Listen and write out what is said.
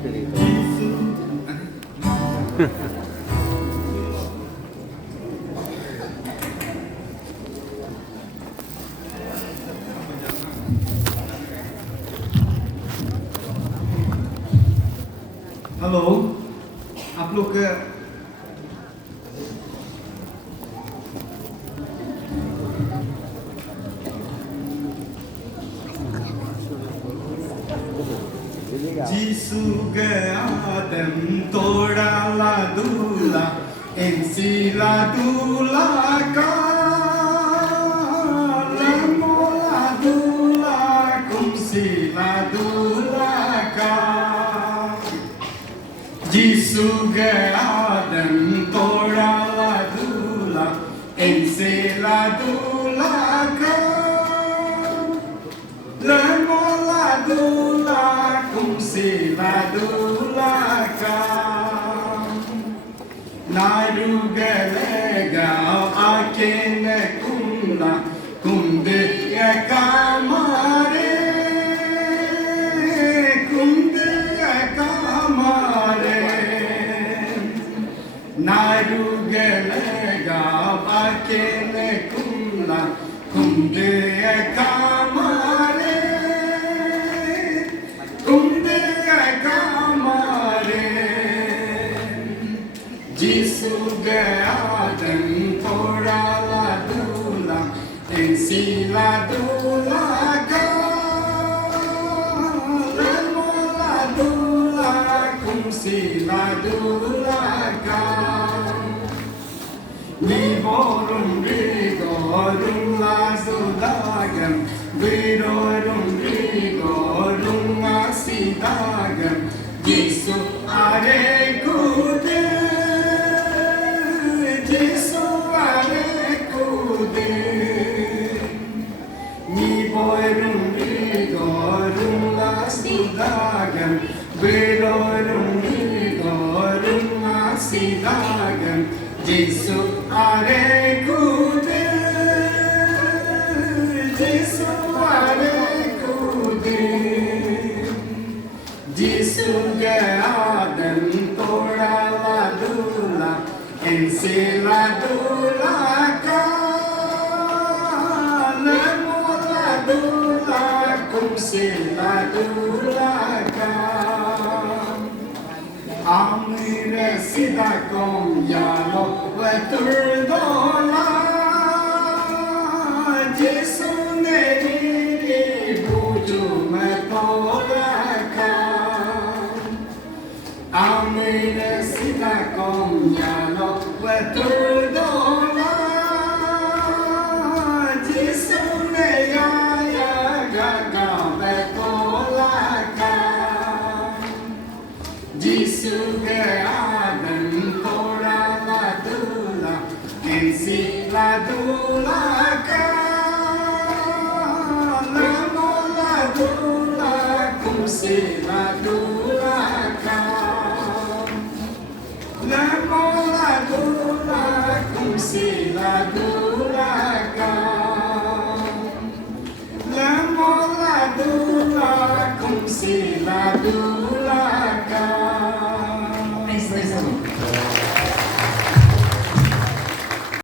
hello, आप लोग Giêsu Adam tora la dula en si la dula ka la mo la dula kum si la dula ka Giêsu Adam tora la dula en si la dula ka la mo la dula si la dula ka narugalega akene kumna kunde kamare narugalega akene kumna kunde kamare Giêsu Adam tora la dula en si la dula ka la mo la dula kum si la dula ka ni borum rigorum la sudagam virorum rigorum asidagam Giêsu are kude Giêsu are kude ni borum rigorum la sudagam virorum rigorum asidagam Giêsu are kude Giêsu are kude Giêsu Adam tora la dula en si la dula ka la mo la dula kum si la dula ka amire sida kom ya lo ve turdola Giêsu ne ri buju me tola ka amire sida kom ya lo ve turdola Giêsu ne ya ga ga ve tola ka Giêsu Adam tora la dula en si la dula ka la mo la dula kum si la dula ka la mo la dula kum si la dula ka la mo la dula kum si la dula